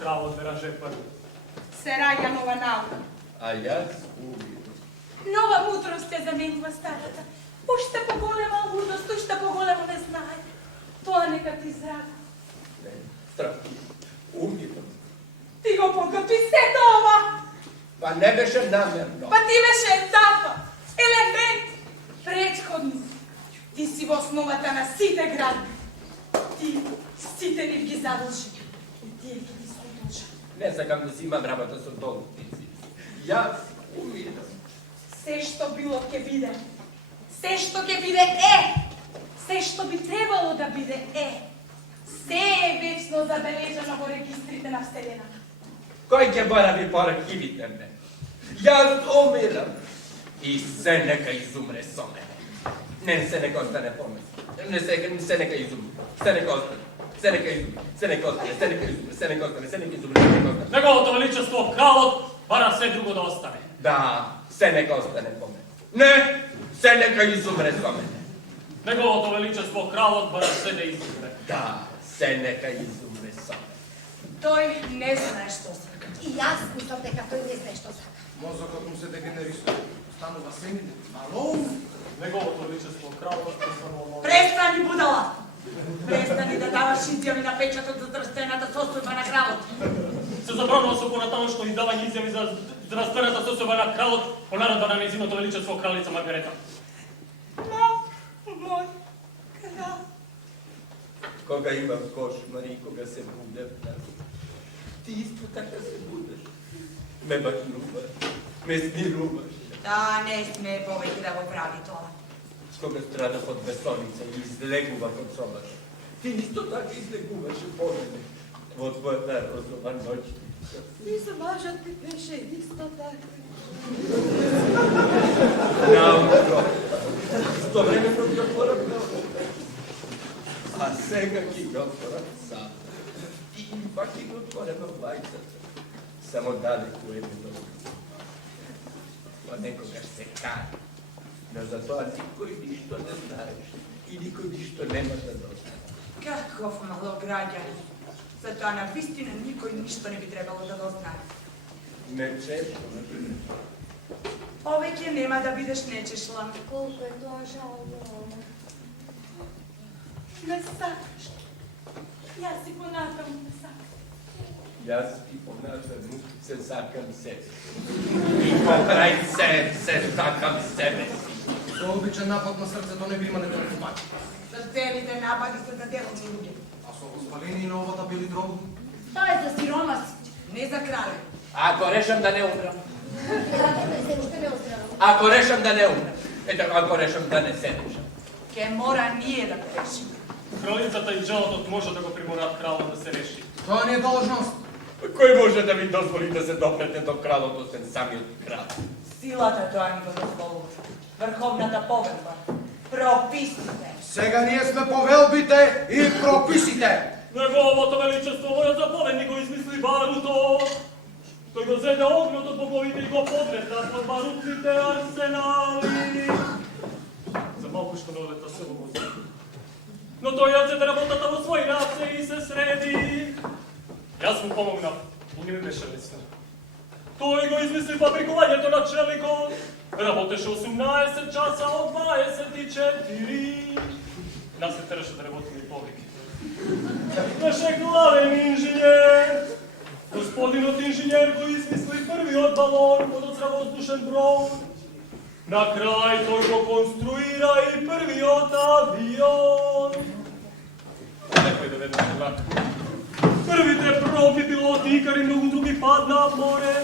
kravo draže prvi. Se rađa nova nauka. A jaz uvijek. Nova mudrost je zamjenjiva starata. Ušte pogolema ludost, ušte pogolema neznanje. To neka ti zraka. Ne, strah. Uvijek. Ti go pokopi se doma. Pa ne beše namjerno. Pa ti veše etapa, element, prethodni. Ti si osnovata na site gradbe. Ti site nivgi završi. I ti je ti su duža. Ne znam kako si imam rabata sa dolutici. Ja umiram. Sve što bilo ke bide. Sve što ke bide Sve što bi trebalo da bide Sve je večno zabeleženo u registrite na vseljenama. Koji će boravi po arhivite me? Ja umiram. I se neka izumre so mene. Ne se neka ostane pomeni. Ne se neka izumre. Se neka ostane. Se neka izumre. Se neka ostane. Se neka izumre. Se neka ostane. Se neka izumre. Se neka ostane. Njegovo to veličastvo kralot, bara sve drugo da ostane. Da, se neka ostane po mene. Ne, se neka izumre so mene. Njegovo to veličastvo kralot, bara sve da izumre. Da, se neka izumre so mene. Toj ne zna što saka. I jaz mislim дека тој не знае што сака. Мозокот му се дегенерисува. Станува семине, малоум. Njegovo to veličastvo kralot, što samo Prestani, budala! Prestani da davaš izjavi na pečatot za zdravstveната состојба на кралот. се забранува со понатаму што издавање изјави за здравствената состојба на кралот по наредба на нејзиното величество кралица Маргарета. Мой крал. Koga imam košmar i koga se budem tako. Ti isto tako se budeš. Me baš ljubaš. Me smirubaš. Da, ne sme poveki da go pravi тоа. S koga strada pod besonice i izleguva kod sobaš. Ti isto tako izleguvaš u pomene. Od tvoja ta rozova noćnica. И за мажот ти беше исто така. Nautro. Istovremeno ti otvoram nautro. A сега ki ga otvoram sam. I ipak ki ga otvoreno vajcata. Samo daleko je mi dobro. Od nekoga se kari. No za to niko i ništo ne znaješ. I niko ništo nema da doznaje. Каков малограѓан. За тоа на вистина никој ништо не би требало да го знае. Не чешно. Повеќе нема да бидеш нечешлан. Колко е тоа жално. Не сакаш. Јас си понатаму не сакам. Јас и поначалу се сакам себе. И покрај се сакам себе си. Со обичен напад на срцето не би имале да не фати. За целите напади се за делни луѓе. А со воспалени на овата били дробни. Тоа е за сиромаси, не за крале. Ако решам да не умрам. Кралот се уште не оздравува. Ако решам да не умрам. Ето, ако решам да не се решам. Ке мора ние да го решиме. Кралицата и джелотот може да го приморат кралот да се реши. Тоа не е должност. Кој може да ми дозволи да се допретне до кралот, освен самиот крал? Силата тоа ни го дозволува. Врховната повелба. Прописите. Сега ние сме повелбите и прописите. Неговото величество, мојот заповедник го измисли баруто. Тој го зеде огнот од боговите и го подметна под барутните арсенали. За малку што не олета село го зеде. Но тој ја зеде работата во своји раце и се среди. Јас му помогнав и не ми беше лесно. Тој го измисли фабрикувањето на челикот. Работеше 18 часа од 24. Нас се тераше да работиме и повеќе. Беше главен инженер. Господинот инженер го измисли првиот балон од здравоздушен брод. На крај тој го конструира и првиот авион. Некој да веднаш врат. Првите проби пилоти Икар и многу други падна в море.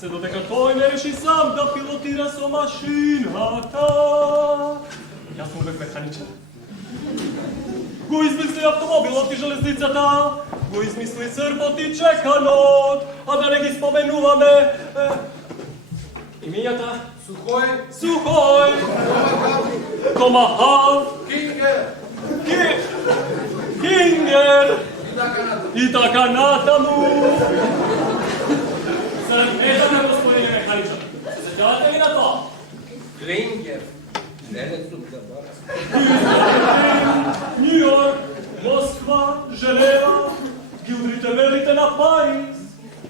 Се додека тој не реши сам да пилотира со машината. Јас му бев механичар. Го измисли автомобилот и железницата, го измисли црпот и чеканот, а да не ги споменуваме имињата Сухој, Томахав, Кингер и така натаму. Српежаме, господине механичар. Се сеќавате ли на тоа? Клингер. Не сум заборав. Нью-Йорк, Москва, Женева, ги удрите Mislite, velite na Paris,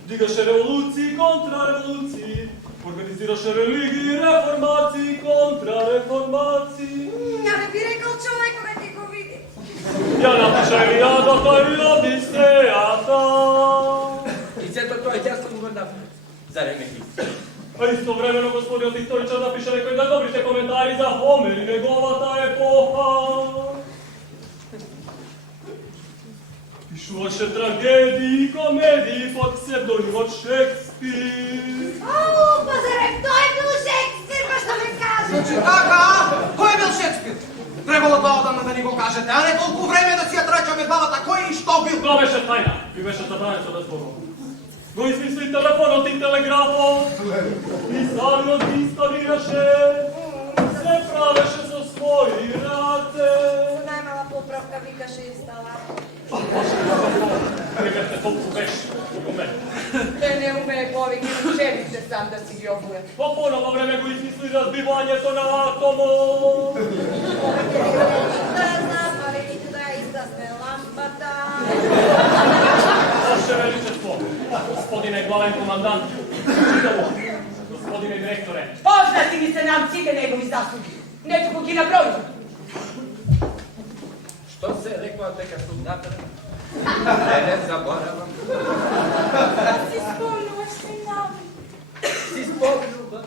digaše revoluciji kontra revoluciji, organiziraše religiji, reformaciji kontra reformaciji. Ja ne bi rekao čovjeku da ti go vidi. Ja napišem Iliada, to je Odisejata. I zato to je jasno uvodna za vreme historije. A istovremeno gospodin od istoričar napiše nekoj da dobrite komentari za Homer i njegova ta epoha. Pišuoše tragediji i komediji pod pseudonimom Šekspir. Au, pa zar to je bil Šekspir, pa što mi kaže? Znači така, кой е бил Шекспир? Trebalo dva odavno da ni go kažete, a ne толку време да си ја трачаме двамата, кој и што бил? To беше tajna i беше zabranjeno da zborom. Go izmisli telefonom i telegrafom i stavio instaliraše, sve praveše za svoji rate. Najmala popravka vikaše instalator. Primjerte toliko veš u mene. Te ne ume povike učenice sam da si gi obuje. Pa ponovo vreme go izmisli razbivanje to na atomu. Da zapaliti da izgasne lampata. Vaše veličestvo, gospodine glaven komandant, gospodine direktore. Poznati mi se nam cite njegovi zaslugi. Neću gi nabrojiti. Što se je rekao teka su napravili? Ne zaboravam. Si spomnila se nami. Si spomnila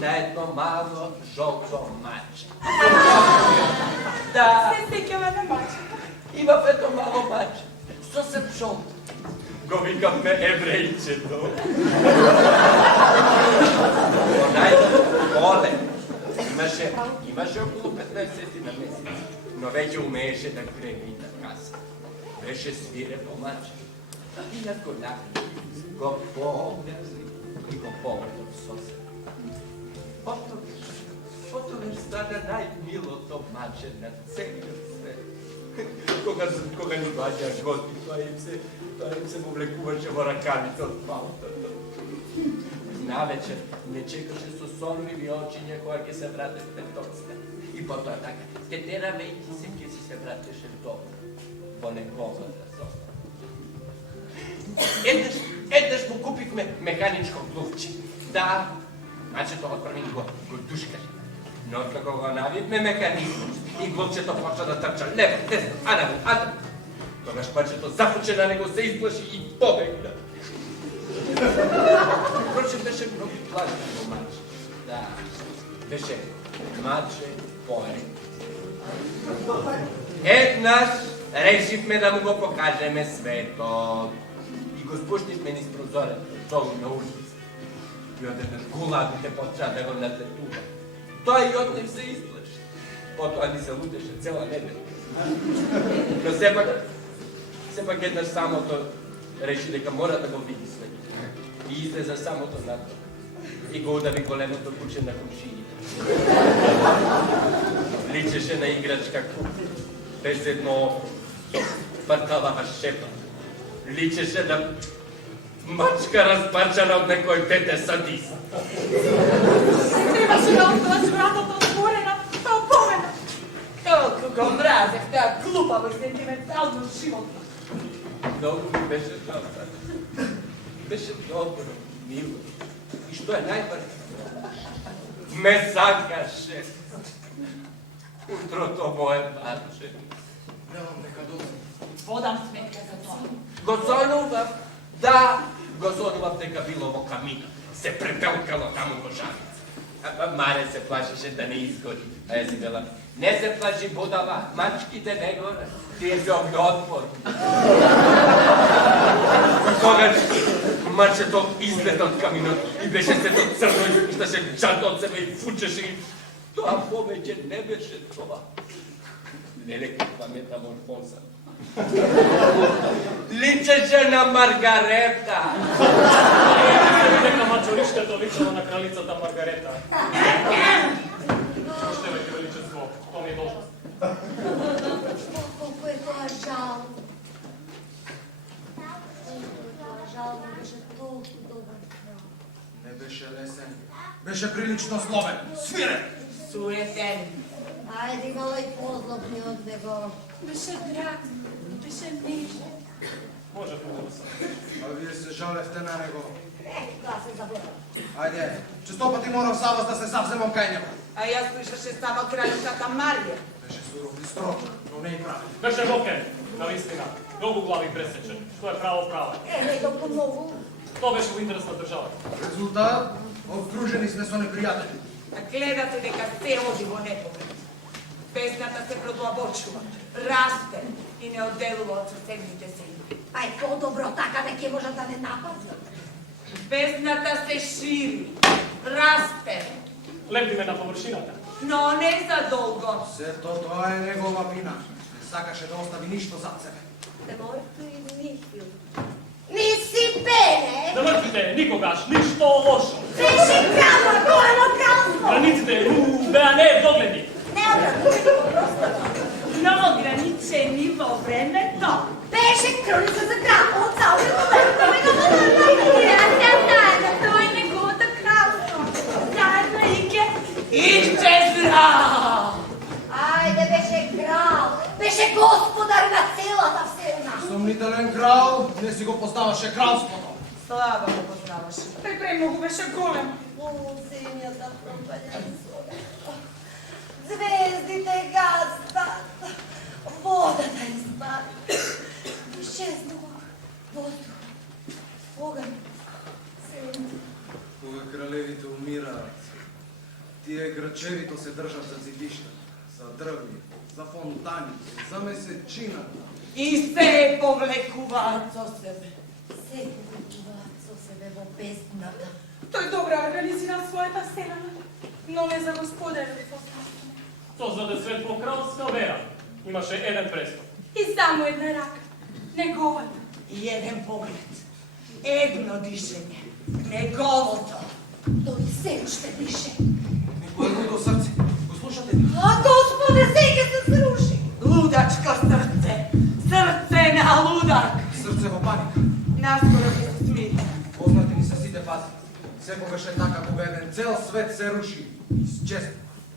na jedno malo žolto mače. Da, Se sjećava na mačka. ima jedno malo mače. Što sam žolto? Go vikam me evrejčeto. Onaj kole. Imaše okolo 15 centi na mesec. No već umejše da krene i da kasa. Беше свире по маče. И ако някой го погледни и го погледам в сосе. Ото виж стане най-милото маче на целия свет. Кога ни баđa гости, тоа им се облекуваше во ракавите од палтата. Навечер ме чекаше со сонливи очиња кога ќе се вратев петоцка. И потоа така, ке теравејќи се ке си се вратеше дома. Во неговата соба. Еднаш му купивме механичко глувче. Да, значи тоа први го душкаше. Но како го навивме механизмот и глувчето почна да трча лево, десно, анаво. Тогаш мачето започе на него, се изплаши и побегна. Впрочем, беше многу плашно маче. Да, беше маче поет. Еднаш решивме да му го покажеме светот. И го спуштивме низ прозорец, долу на улица. И одеднаш гуладите почна да го надлетува. Тој и од нив се изплаши. Потоа ни се лутеше цела неделя. Но сепак еднаш самото реши дека мора да го види светот. И излеза самото надвор. И го удави големото куче на комшиите. Личеше на играчка кука. Без едно око. Парталава шепа. Личеше на мачка разпачана од некој дете садист. Trebаше da ostavać vratata otvorena, kao pomena. Толку го мразех таа глупава и сентиментална животна. Многу ми беше добро. Беше добро, мило. И што е најважно? Ме сакаше. Утрото мое маче. Велам дека дозам. Подам сметка за тоа. Го сонував, да, го сонував дека било во камина. Се препелкало таму во жарица. Маре се плашеше да не изгори. А ја си вела, не се плаши будала, мачките не горе. Тие се овде отпор. Тогаш мачето излета од каминот и беше сето црно и спушташе джад од себе и фучеше и тоа повеќе не беше тоа. Велика метаморфоза. Личеше на Маргарета. Дека мачоришкето личало на кралицата Маргарета. Поштевајте величество, тоа ми е должност. Колко е тоа жално. Колко е тоа жално, беше толку добар крал. Не беше лесен. Беше прилично злобен. Свирен. Суетен. Ајде, имало и позлобни од него. Беше драг, беше нежен. Možete mi da sam. A вие се жалевте на него. Това се забравя. Ајде, често пати морав за вас да се завземам кај него. A ja slušaše sama kraljicата Marija. Беше суров и строг, но не и прави. Беше бокен, на истина. Много глави пресече. Što je pravo pravo. Не толку много. To беше во интерес на државата. Резултат, обкружени сме со непријатели. A gledate дека се оди во непоглед. Песната се продлабочува, расте и не отделува од соседните сели. Ај, по-добро така да ќе можат да не нападнат. Песната се шири, расте, Лепи ме на површината. но не за долго. Сето тоа е негова вина. Не сакаше да остави ништо зад себе. Не моето и мислил. Миси пене! Да мртвите, никогаш, ништо лошо. Беше кралство, големо кралство! Границите, беа не догледни. Не обратувайте го просто. Но ограничени во времето. Беше кралица за крал, от цялото време го Заедно, той е неговото кралство. Заедно и ке. Изчезна! Ајде, беше крал, беше господар на целата вселена. Сомнителен крал, не си го познаваше кралството. Слабо го познаваше. Той премногу беше голем. О, земјата пропаѓа звездите газдат, водата изпади, изчезнува воздух, оган, земја. Кога кралевите умираат, тие грачевито се држат за зидишта, за дрвни, за фонтани, за месечината. И се повлекуваат со себе. Се повлекуваат со себе во бездната. Той добре организира своята вселена, но не за господарите со страшне. Создаде свет по кралска вера. Имаше еден престол. И само една рака, неговата. И еден поглед, едно дишење, неговото. Тој се уште дише. Неговото срце, го слушате ли? А Господе, сега се сруши. Лудачко срце, срце на лудак. Срце во паника. Наскоро ќе се смири. Познати ни се сите фази. Секогаш е така кога еден цел свет се руши. Изчезва.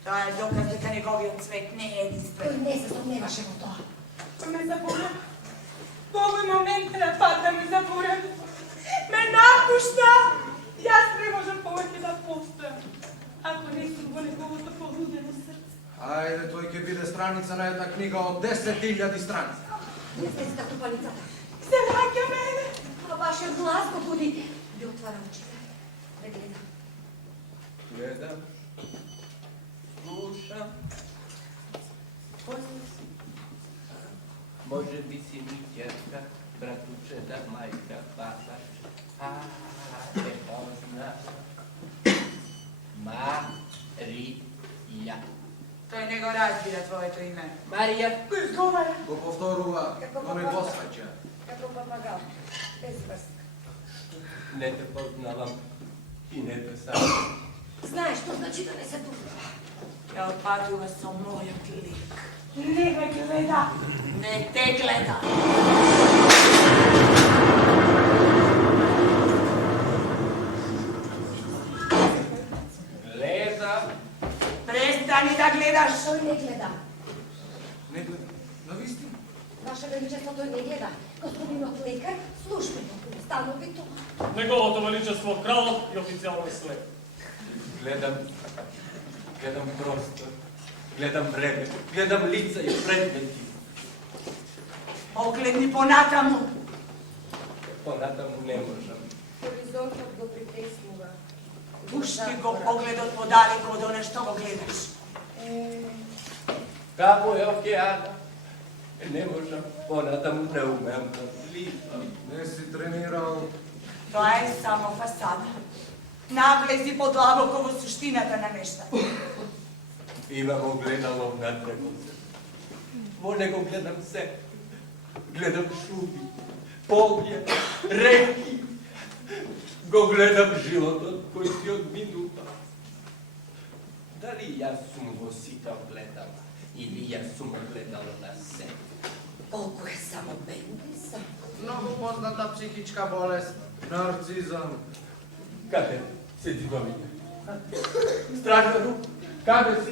Тоа е доказ дека неговиот свет не е единствен. Тој не се сомневаше во тоа. Той ме заборя. В овој момент на пат да ме заборя. Ме напушта. Јас не можам повеќе да постојам. Ако не сум во неговото полудено срце. Ајде, тој ќе биде страница на една книга од 10.000 страници. Не се статупаницата. Се враќа мене. А вашиот глас го буди. Ви отвара очите. Не гледа. Гледам, слушам. Може би си ми тетка, братучета, майка, баба. Не позна. Марија. Тој не го разбира твоето име. Марија. Го изговара. Го повторува, но не го сваќа. Како папагал. Без врска. Не те познавам и не те сакам. Знаеш што значи да не се душа. Ја опатува со мојот лик. Не ме гледа. Не те гледа. Гледам. Престани да гледаш. Тој не гледа. Не гледа. Навистина. Ваше величество, тој не гледа. Господинот лекар, службено, установи тоа. Неговото величество кралот и официјално след. Гледам простор, гледам време, гледам лица и предмети. Погледни понатаму. Понатаму не можам. Хоризонтот го притеснува. Пушти го погледот подалеку од оне што го гледаш. Тамо е океана. Не можам, понатаму не умеам да влизам. Не си тренирал. Тоа е само фасада. Навлези подлабоко во суштината на нешта. Имам огледало над него. Во него гледам се. Гледам шуми, полја, реки. Го гледам животот кој си одминува. Дали јас сум го сите огледала или јас сум огледала на се? Колку е само бендиса. Многу позната психичка болест. Нарцизам. Каде се зидовите? Стражаru, каде си?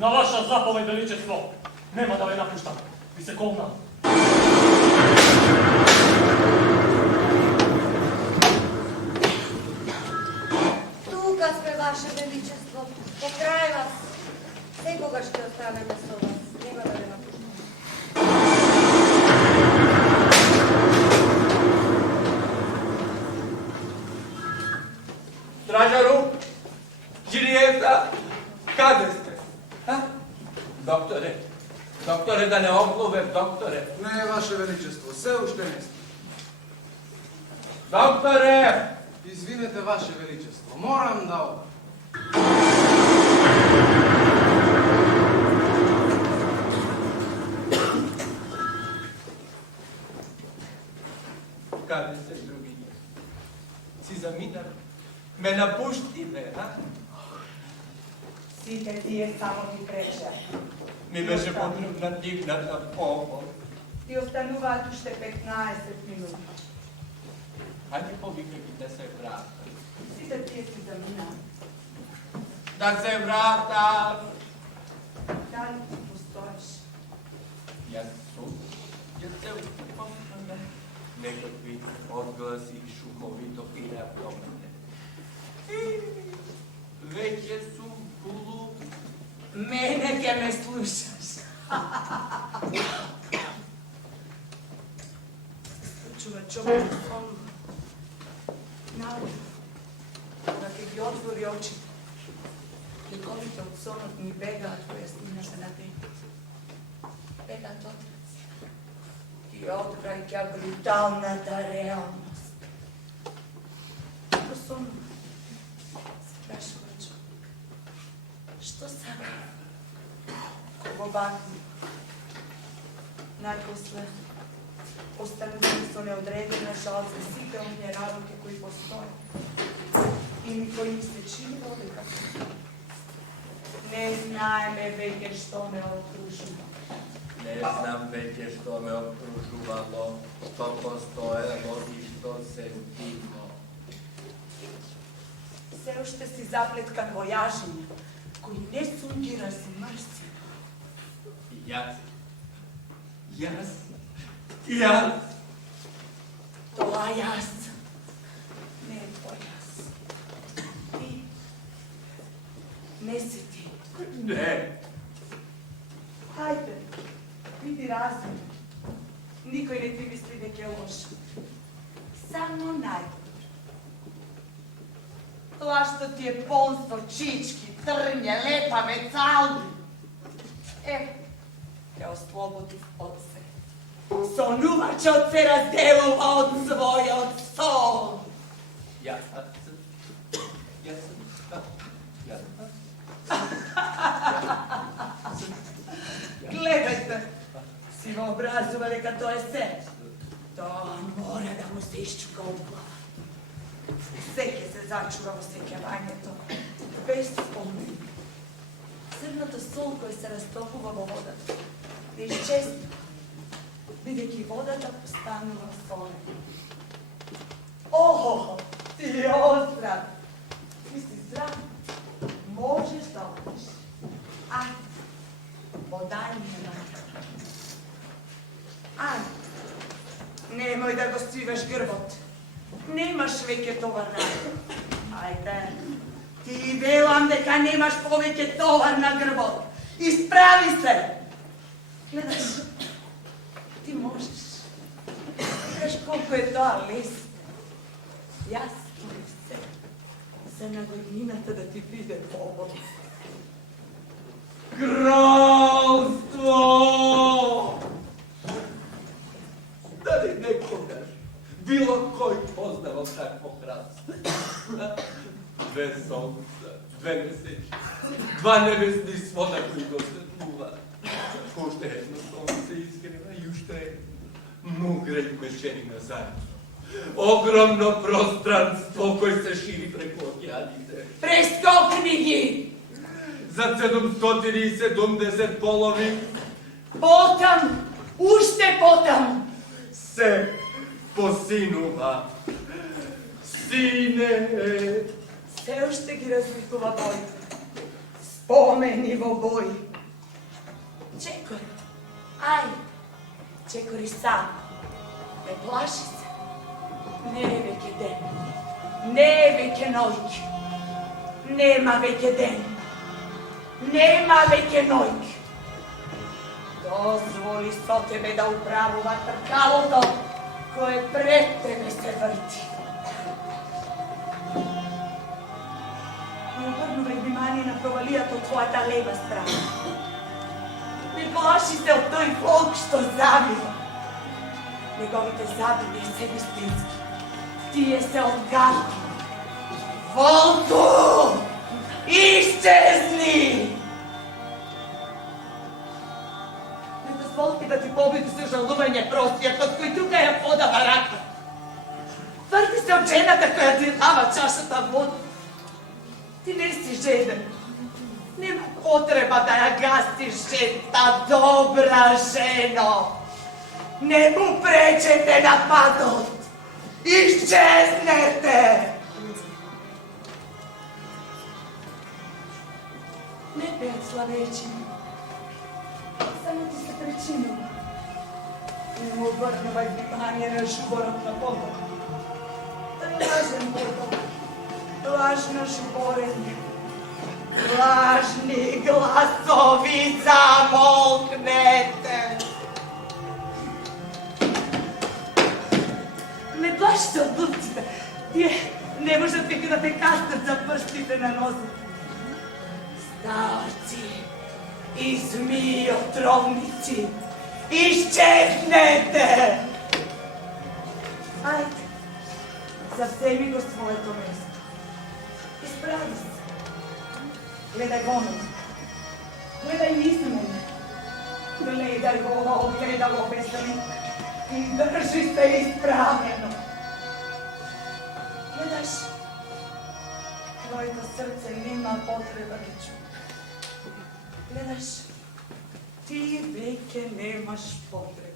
На ваша заповед, величество, нема да ве напуштам. Ви се колна. да не оплуве, докторе. Не, Ваше Величество, все още не сте. Докторе! Извинете, Ваше Величество, морам да одам. Каде се другите? Си заминав? Ме напушти, бе, а? Сите тие само ти преча. Ми беше потребна дивната помощ. Ти остануваат уште 15 минути. Хајде повикај ги да се врата. Сите тие си заминаа. Да се врата! Дали ти постоиш? Јас сум. Јас се успомнам. Некакви одгласи и шумови допираат до мене. Веќе сум глуп. Мене ќе ме слушаш. Чува човек сон. Научи. Кога ќе ги отвори очите, лековите од сонот ми бегаат во јаснината на денот. Бегаат отраци. И открајќа бруталната реалност. Во сонот се прашува човек. Што сака? Во бакни. Најпосле остануваме со неодредена жал за сите оние работи кои постојат и кои ми се чини дека не знаеме веќе што ме окружува. Не знам веќе што ме окружувало, што постоело и што се здигло. Се уште си заплеткан во јажиња, кои не сум ги размрсил. Јас. Тоа јас не е твој јас. Ти не си ти. Не. Хајде, биди разум. Никој не ти мисли дека е лошо. Само најдобро. Тоа што ти е полн со чички, трње, лепаве, цалби. Те ослободив од се. Сонувачот се разделува од својот сон. Јас сум. Гледајте, си вообразува дека тоа е се. Тоа мора да му се исчука од глава. Се ќе се зачува во сеќавањето, без спомен. Црната сол која се растопува во водата, да исчезне, бидејќи водата постанува солена. Охо, ти е оздрав! Ти си здрав, можеш да одиш. Ајде, подај ми рака. Ајде, немој да го свиваш грбот. Немаш веќе товар на грбот. Ајде, ти велам дека немаш повеќе товар на грбот. Исправи се! Гледаш, ти можеш. Гледаш колко е тоа лесно. Јас сторив се за нагоднината да ти биде повод. Кралство! Дали некогаш било кој познавал такво кралство? 2 сонца, 2 месечи, 2 небесни свода кои го светлуваат. Уште едно сонце изгрева и уште едно. Мугра и печенина заедно. Огромно пространство кој се шири преку океаните. Прескокни ги! За 770 полови Потам, уште потам! се посинува. Сине! Се уште ги разликува боите. Спомени во бои. Чекори, ај, чекори сам. Не плаши се. Не е веќе ден. Не е веќе ноќ. Нема веќе ден. Нема веќе ноќ. Дозволи со тебе да управува тркалото кое пред тебе се врти. Не обрнувај внимание на провалијата од твојата лева страна. Не plaši se od toj folk što zavire. Njegovite zabine se istinski. Tije se od kako. Volku! Iščezni! Ne dozvolite da ti pobudu se žaluvanje prosvjetnog koji druga je voda baraka. Vrti se od ženata koja ti dava čašata vodu. Ti nisi žeden. Nema potreba da ja gasiš žeta, dobra ženo. Ne mu prećete napadot. Iščeznete! Ne pet slavećima. Samo ti se pričinilo. Ne obrnuvaj vнимание na žuborov na pomoć. Da ne lažem Boga. Lažno žuborenje. Lažni glasovi zamolknete. Ne baš se odlučite. Ne možete da te kastar zaprštite na nozu. Starci i zmijotrovnici, iščeznete! Ajde, zavzemi go svoje to mesto. Ispravi se. Gledaj ono. Gledaj nizu mene. Gledaj ono ogledalo beseli i drži se ispravljeno. Gledaš, tvojega srce nema potreba da čuje. Gledaš, ti veke nemaš potrebe.